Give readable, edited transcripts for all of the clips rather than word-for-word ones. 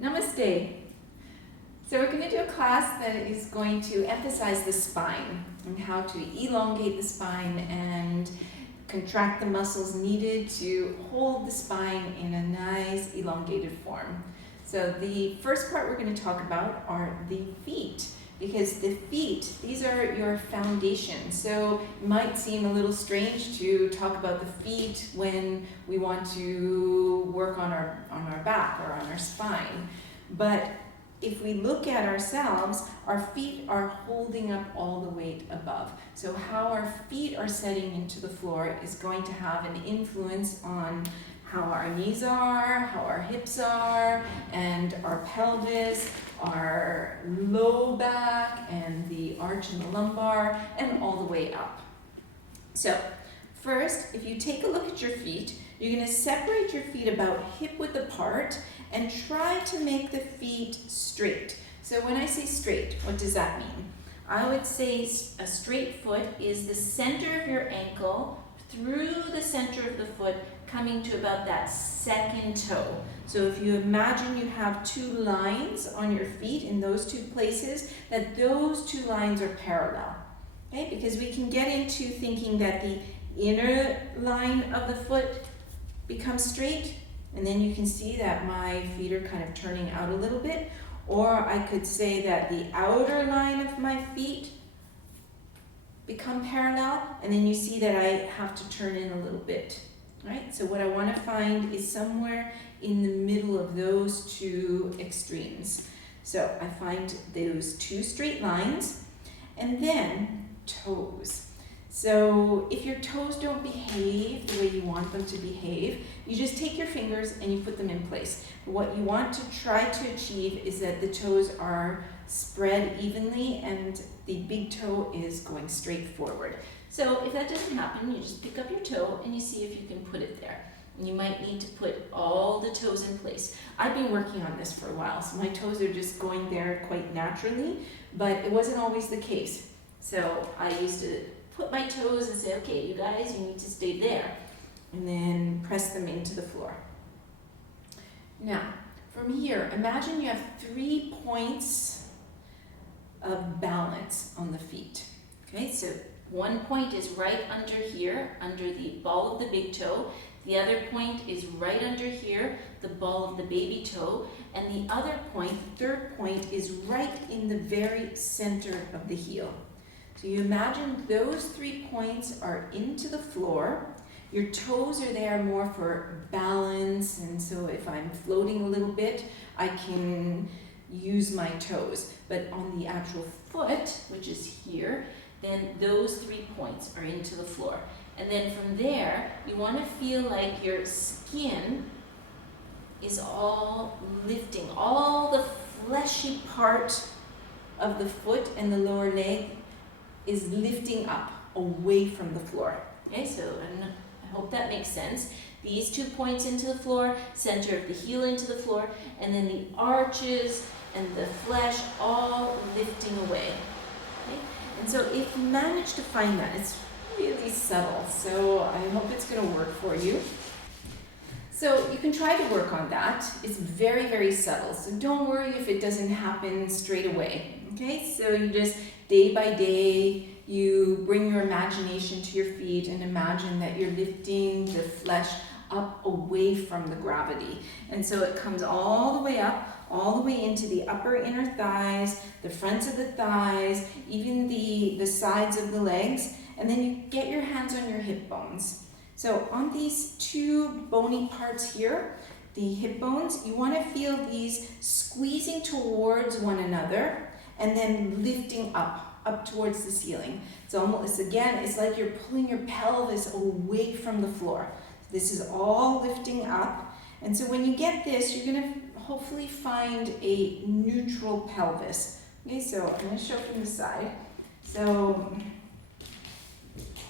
Namaste. So we're going to do a class that is going to emphasize the spine and how to elongate the spine and contract the muscles needed to hold the spine in a nice elongated form. So the first part we're going to talk about are the feet, because the feet, these are your foundation. So it might seem a little strange to talk about the feet when we want to work on our back or on our spine. But if we look at ourselves, our feet are holding up all the weight above. So how our feet are setting into the floor is going to have an influence on how our knees are, how our hips are, and our pelvis, our low back, and the arch in the lumbar, and all the way up. So first, if you take a look at your feet, you're going to separate your feet about hip width apart and try to make the feet straight. So when I say straight, what does that mean? I would say a straight foot is the center of your ankle through the center of the foot coming to about that second toe. So if you imagine you have two lines on your feet in those two places, that those two lines are parallel. Okay? Because we can get into thinking that the inner line of the foot becomes straight, and then you can see that my feet are kind of turning out a little bit. Or I could say that the outer line of my feet become parallel, and then you see that I have to turn in a little bit. Right? So what I want to find is somewhere in the middle of those two extremes. So I find those two straight lines, and then toes. So if your toes don't behave the way you want them to behave, you just take your fingers and you put them in place. What you want to try to achieve is that the toes are spread evenly and the big toe is going straight forward. So if that doesn't happen, you just pick up your toe and you see if you can put it there. And you might need to put all the toes in place. I've been working on this for a while, so my toes are just going there quite naturally, but it wasn't always the case. So I used to put my toes and say, okay, you guys, you need to stay there. And then press them into the floor. Now, from here, imagine you have 3 points of balance on the feet. Okay, so one point is right under here, under the ball of the big toe. The other point is right under here, the ball of the baby toe. And the other point, the third point, is right in the very center of the heel. So you imagine those 3 points are into the floor. Your toes are there more for balance, and so if I'm floating a little bit, I can use my toes. But on the actual foot, which is here, then those 3 points are into the floor. And then from there, you want to feel like your skin is all lifting. All the fleshy part of the foot and the lower leg is lifting up away from the floor. Okay, so I hope that makes sense. These 2 points into the floor, center of the heel into the floor, and then the arches and the flesh all lifting away. Okay? And so if you manage to find that, it's really subtle, so I hope it's going to work for you. So you can try to work on that. It's very, very subtle, so don't worry if it doesn't happen straight away. Okay, so you just day by day, you bring your imagination to your feet and imagine that you're lifting the flesh up away from the gravity. And so it comes all the way up, all the way into the upper inner thighs, the fronts of the thighs, even the sides of the legs, and then you get your hands on your hip bones. So on these 2 bony parts here, the hip bones, you want to feel these squeezing towards one another and then lifting up towards the ceiling. It's almost, again, it's like you're pulling your pelvis away from the floor. This is all lifting up. And so when you get this, you're going to hopefully find a neutral pelvis. Okay, so I'm going to show from the side. So,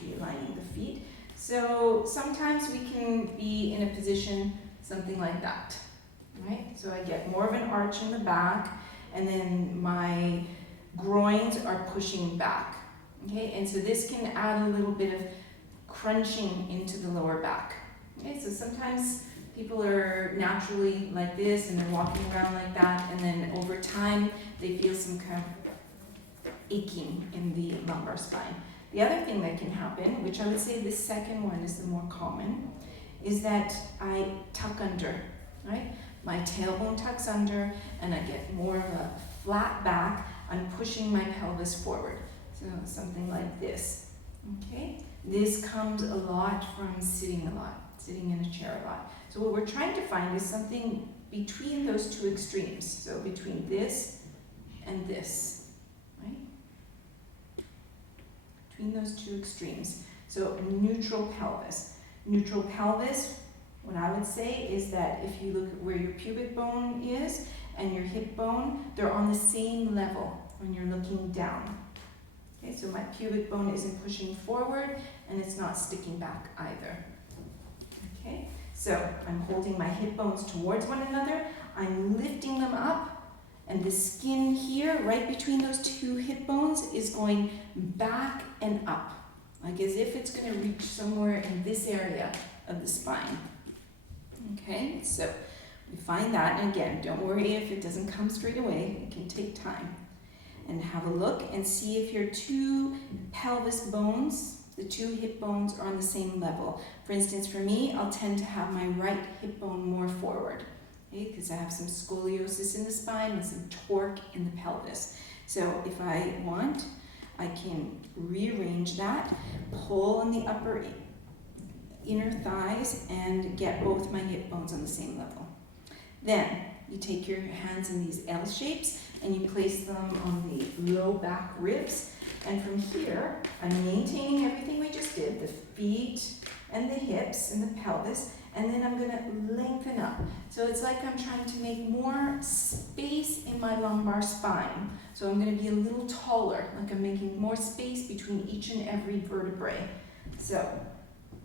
realigning the feet. So sometimes we can be in a position something like that. right? So I get more of an arch in the back, and then my groins are pushing back, okay? And so this can add a little bit of crunching into the lower back, okay? So sometimes people are naturally like this and they're walking around like that, and then over time they feel some kind of aching in the lumbar spine. The other thing that can happen, which I would say this second one is the more common, is that I tuck under, right? My tailbone tucks under and I get more of a flat back. I'm pushing my pelvis forward. So something like this, okay? This comes a lot from sitting a lot, sitting in a chair a lot. So what we're trying to find is something between those two extremes. So between this and this, right? Between those two extremes. So neutral pelvis. Neutral pelvis, what I would say is that if you look at where your pubic bone is and your hip bone, they're on the same level when you're looking down. Okay, so my pubic bone isn't pushing forward and it's not sticking back either. Okay, so I'm holding my hip bones towards one another, I'm lifting them up, and the skin here, right between those two hip bones, is going back and up, like as if it's going to reach somewhere in this area of the spine. Okay, so we find that, and again, don't worry if it doesn't come straight away, it can take time. And have a look and see if your two pelvis bones, the two hip bones, are on the same level. For instance, for me, I'll tend to have my right hip bone more forward, okay, because I have some scoliosis in the spine and some torque in the pelvis. So if I want, I can rearrange that, pull on the upper inner thighs, and get both my hip bones on the same level. Then you take your hands in these L shapes and you place them on the low back ribs. And from here, I'm maintaining everything we just did, the feet and the hips and the pelvis, and then I'm gonna lengthen up. So it's like I'm trying to make more space in my lumbar spine. So I'm gonna be a little taller, like I'm making more space between each and every vertebrae. So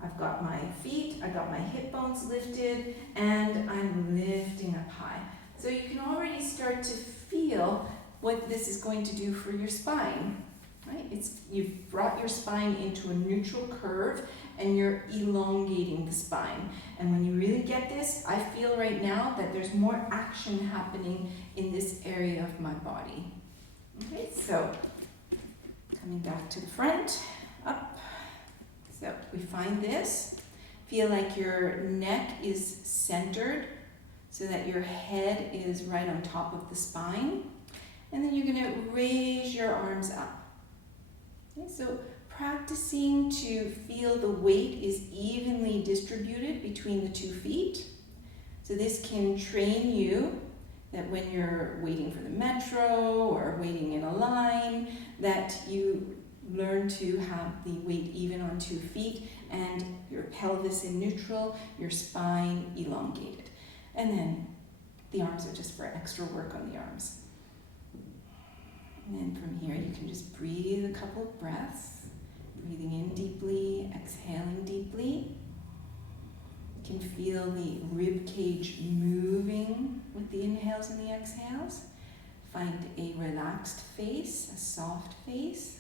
I've got my feet, I've got my hip bones lifted, and I'm lifting up high. So you can already start to feel what this is going to do for your spine, right? You've brought your spine into a neutral curve and you're elongating the spine. And when you really get this, I feel right now that there's more action happening in this area of my body. Okay, so coming back to the front, up. So we find this, feel like your neck is centered so that your head is right on top of the spine. And then you're gonna raise your arms up. Okay, so practicing to feel the weight is evenly distributed between the 2 feet. So this can train you that when you're waiting for the metro or waiting in a line, that you learn to have the weight even on 2 feet and your pelvis in neutral, your spine elongated. And then the arms are just for extra work on the arms. And then from here you can just breathe a couple of breaths, breathing in deeply, exhaling deeply. You can feel the rib cage moving with the inhales and the exhales. Find a relaxed face, a soft face.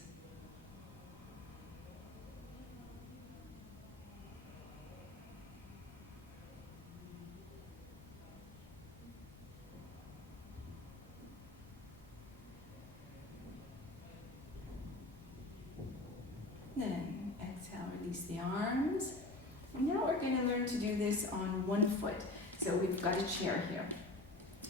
Then exhale, release the arms. And now we're going to learn to do this on 1 foot. So we've got a chair here.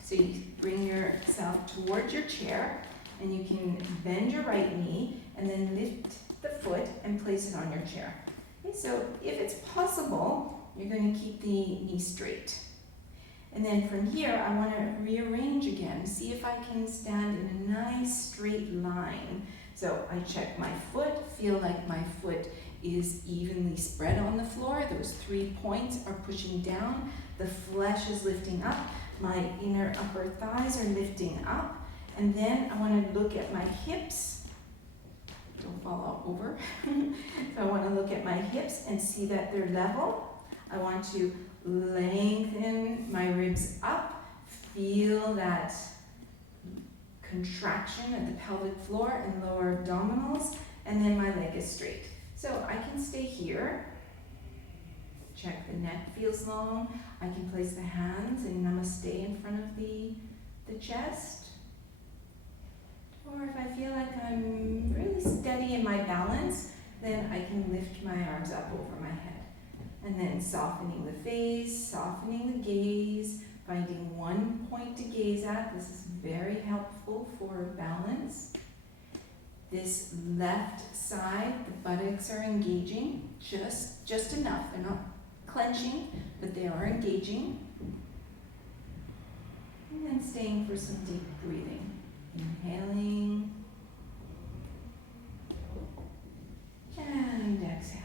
So you bring yourself towards your chair and you can bend your right knee and then lift the foot and place it on your chair. Okay, so if it's possible, you're going to keep the knee straight. And then from here, I want to rearrange again, see if I can stand in a nice straight line. So I check my foot, feel like my foot is evenly spread on the floor. Those 3 points are pushing down. The flesh is lifting up. My inner upper thighs are lifting up. And then I want to look at my hips. Don't fall over. So I want to look at my hips and see that they're level. I want to lengthen my ribs up feel that contraction at the pelvic floor and lower abdominals, and then my leg is straight. So I can stay here. Check the neck feels long. I can place the hands in namaste in front of the chest. Or if I feel like I'm really steady in my balance, then I can lift my arms up over my head. And then softening the face, softening the gaze, finding one point to gaze at. This is very helpful for balance. This left side, the buttocks are engaging, just enough. They're not clenching, but they are engaging. And then staying for some deep breathing. Inhaling and exhaling.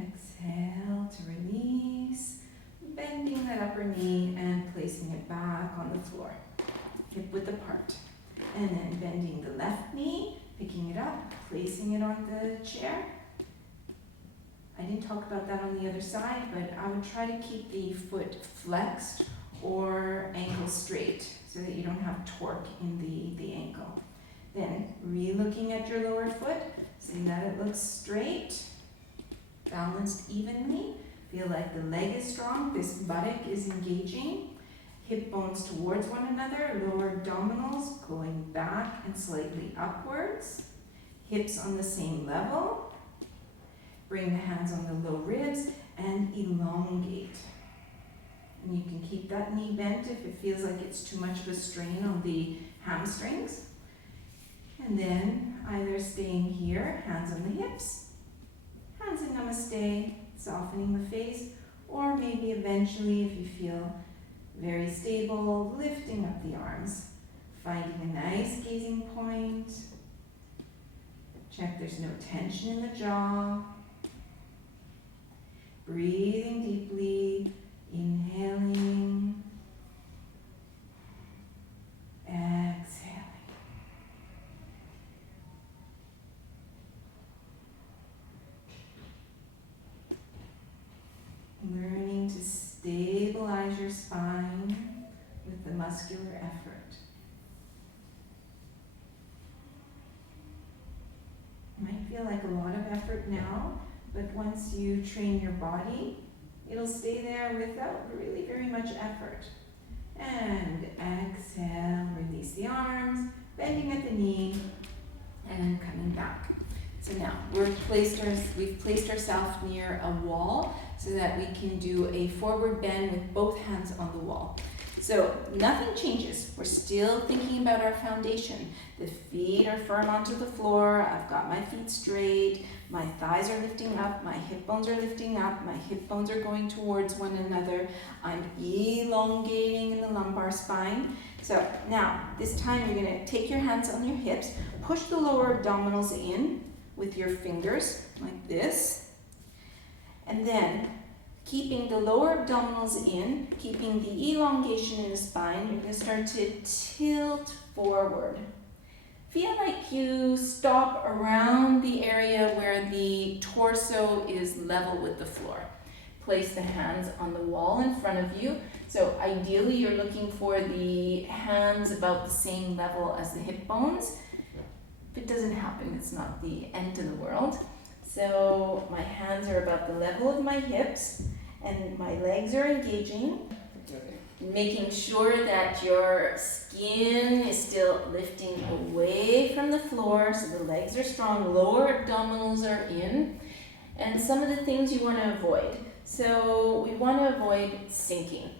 Exhale to release. Bending that upper knee and placing it back on the floor, hip width apart. And then bending the left knee, picking it up, placing it on the chair. I didn't talk about that on the other side, but I would try to keep the foot flexed or ankle straight so that you don't have torque in the ankle. Then re-looking at your lower foot, see that it looks straight, balanced evenly. Feel like the leg is strong, this buttock is engaging, hip bones towards one another, lower abdominals going back and slightly upwards, hips on the same level. Bring the hands on the low ribs and elongate. And you can keep that knee bent if it feels like it's too much of a strain on the hamstrings. And then either staying here, hands on the hips, hands in namaste, softening the face, or maybe eventually, if you feel very stable, lifting up the arms, finding a nice gazing point. Check there's no tension in the jaw. Breathing deeply, inhaling, exhaling. Learning to stabilize your spine with the muscular effort. It might feel like a lot of effort now, but once you train your body, it'll stay there without really very much effort. And exhale, release the arms, bending at the knee, and coming back. So now we've placed ourselves near a wall so that we can do a forward bend with both hands on the wall. So nothing changes. We're still thinking about our foundation. The feet are firm onto the floor. I've got my feet straight. My thighs are lifting up. My hip bones are lifting up. My hip bones are going towards one another. I'm elongating in the lumbar spine. So now, this time you're going to take your hands on your hips, push the lower abdominals in with your fingers like this, and then keeping the lower abdominals in, keeping the elongation in the spine, you're going to start to tilt forward. Feel like you stop around the area where the torso is level with the floor. Place the hands on the wall in front of you. So ideally you're looking for the hands about the same level as the hip bones. If it doesn't happen, it's not the end of the world. So my hands are about the level of my hips and my legs are engaging. Making sure that your skin is still lifting away from the floor so the legs are strong, lower abdominals are in. And some of the things you want to avoid. So we want to avoid sinking.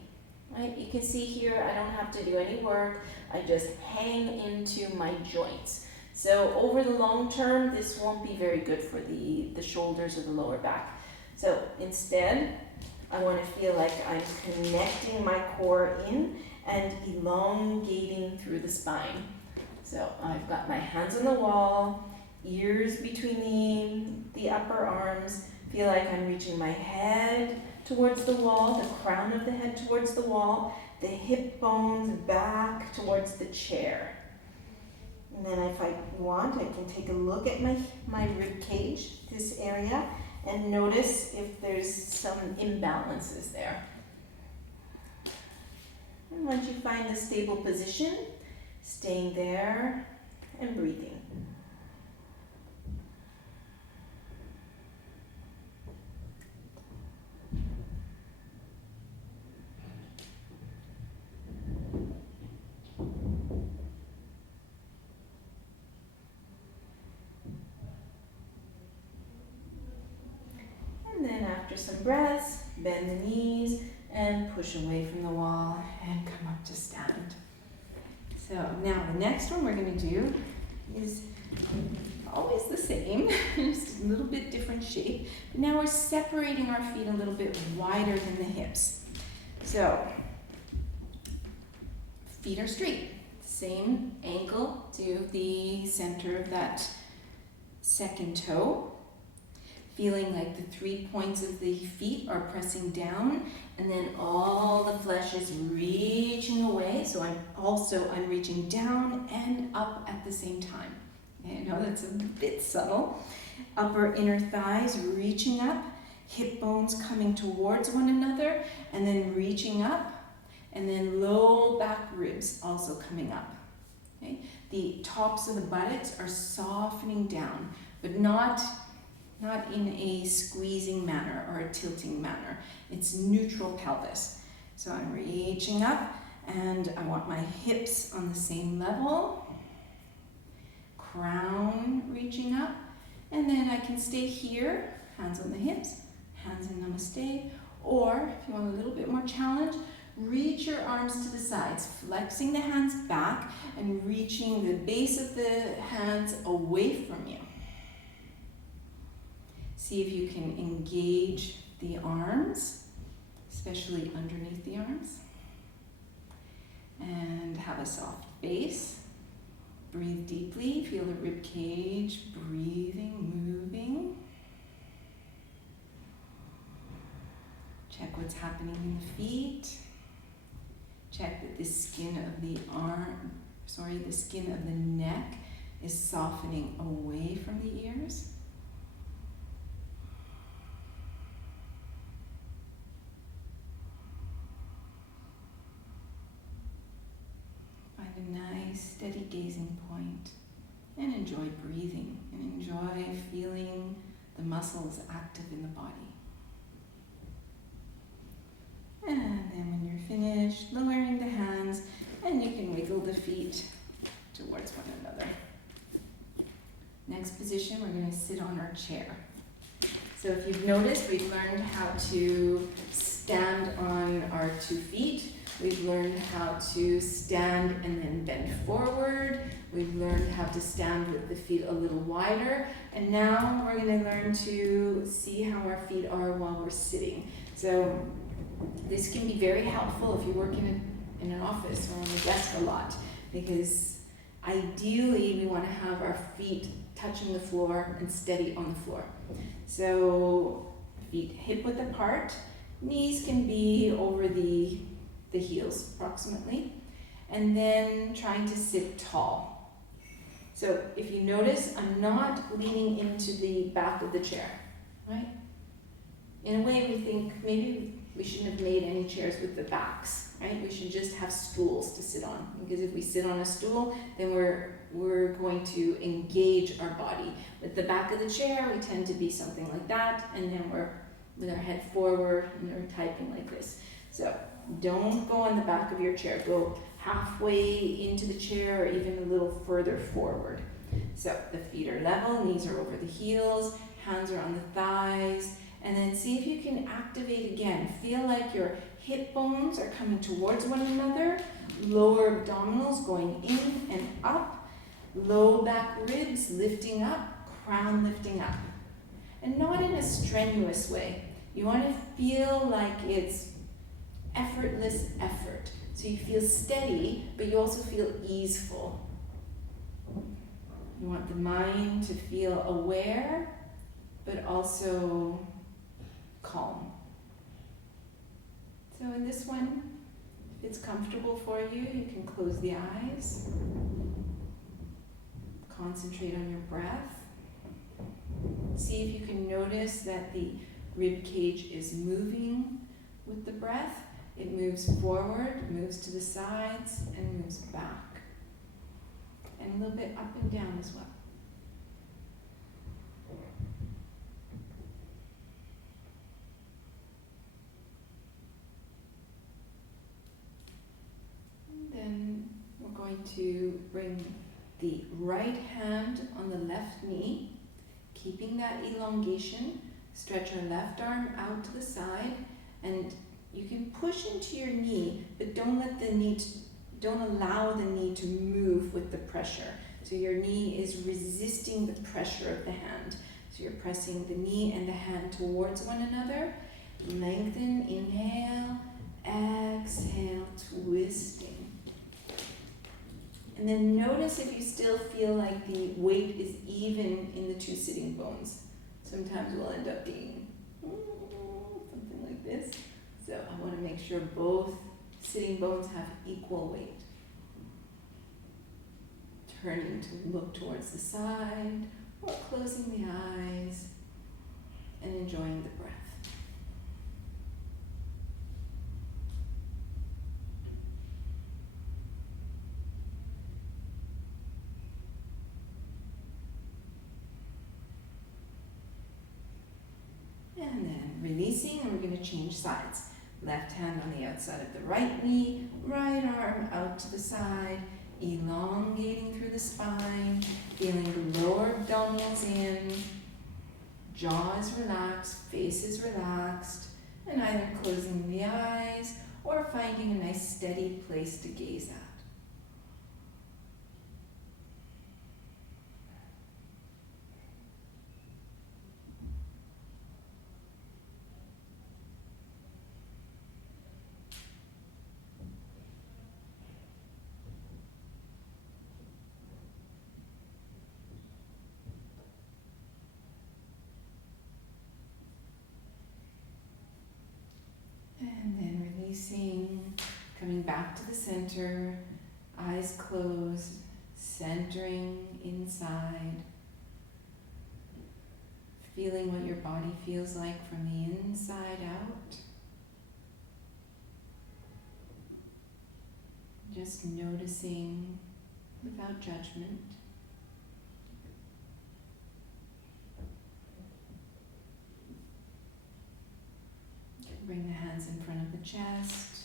Right? You can see here I don't have to do any work. I just hang into my joints. So over the long term, this won't be very good for the shoulders or the lower back. So instead, I want to feel like I'm connecting my core in and elongating through the spine. So I've got my hands on the wall, ears between the upper arms, Feel like I'm reaching my head towards the wall, the crown of the head towards the wall, the hip bones back towards the chair. And then if I want, I can take a look at my rib cage, this area, and notice if there's some imbalances there. And once you find the stable position, staying there and breathing. And then after some breaths, bend the knees and push away from the wall and come up to stand. So now the next one we're going to do is always the same, just a little bit different shape. But now we're separating our feet a little bit wider than the hips. So feet are straight, same ankle to the center of that second toe. Feeling like the 3 points of the feet are pressing down, and then all the flesh is reaching away. So I'm reaching down and up at the same time. I know that's a bit subtle. Upper inner thighs reaching up, hip bones coming towards one another, and then reaching up, and then low back ribs also coming up. Okay? The tops of the buttocks are softening down, but not in a squeezing manner or a tilting manner. It's neutral pelvis. So I'm reaching up and I want my hips on the same level. Crown reaching up. And then I can stay here, hands on the hips, hands in namaste. Or if you want a little bit more challenge, reach your arms to the sides, flexing the hands back and reaching the base of the hands away from you. See if you can engage the arms, especially underneath the arms. And have a soft base. Breathe deeply, feel the rib cage, breathing, moving. Check what's happening in the feet. Check that the skin of the the skin of the neck is softening away from the ears. A nice steady gazing point and enjoy breathing and enjoy feeling the muscles active in the body. And then when you're finished, lowering the hands and you can wiggle the feet towards one another. Next position, we're going to sit on our chair. So if you've noticed, we've learned how to stand on our 2 feet. We've learned how to stand and then bend forward. We've learned how to stand with the feet a little wider. And now we're going to learn to see how our feet are while we're sitting. So this can be very helpful if you work in an office or on a desk a lot, because ideally we want to have our feet touching the floor and steady on the floor. So feet hip width apart, knees can be over the heels approximately, and then trying to sit tall. So if you notice, I'm not leaning into the back of the chair, right? In a way, we think maybe we shouldn't have made any chairs with the backs, right? We should just have stools to sit on, because if we sit on a stool, then we're going to engage our body. With the back of the chair, we tend to be something like that, and then we're with our head forward and we're typing like this. So don't go on the back of your chair. Go halfway into the chair or even a little further forward. So the feet are level, knees are over the heels, hands are on the thighs, and then see if you can activate again. Feel like your hip bones are coming towards one another, lower abdominals going in and up, low back ribs lifting up, crown lifting up. And not in a strenuous way. You want to feel like it's effortless effort. So you feel steady, but you also feel easeful. You want the mind to feel aware, but also calm. So in this one, if it's comfortable for you, you can close the eyes. Concentrate on your breath. See if you can notice that the rib cage is moving with the breath. It moves forward, moves to the sides, and moves back. And a little bit up and down as well. And then we're going to bring the right hand on the left knee, keeping that elongation. Stretch our left arm out to the side, and you can push into your knee, but don't allow the knee to move with the pressure. So your knee is resisting the pressure of the hand. So you're pressing the knee and the hand towards one another. Lengthen, inhale, exhale, twisting. And then notice if you still feel like the weight is even in the two sitting bones. Sometimes we'll end up being something like this. So I want to make sure both sitting bones have equal weight. Turning to look towards the side or closing the eyes and enjoying the breath. And then releasing, and we're going to change sides. Left hand on the outside of the right knee, right arm out to the side, elongating through the spine, feeling the lower abdominals in, jaw is relaxed, face is relaxed, and either closing the eyes or finding a nice steady place to gaze at. And then releasing, coming back to the center, eyes closed, centering inside, feeling what your body feels like from the inside out. Just noticing without judgment. Bring the hands in front of the chest.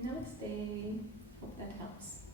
Namaste. Hope that helps.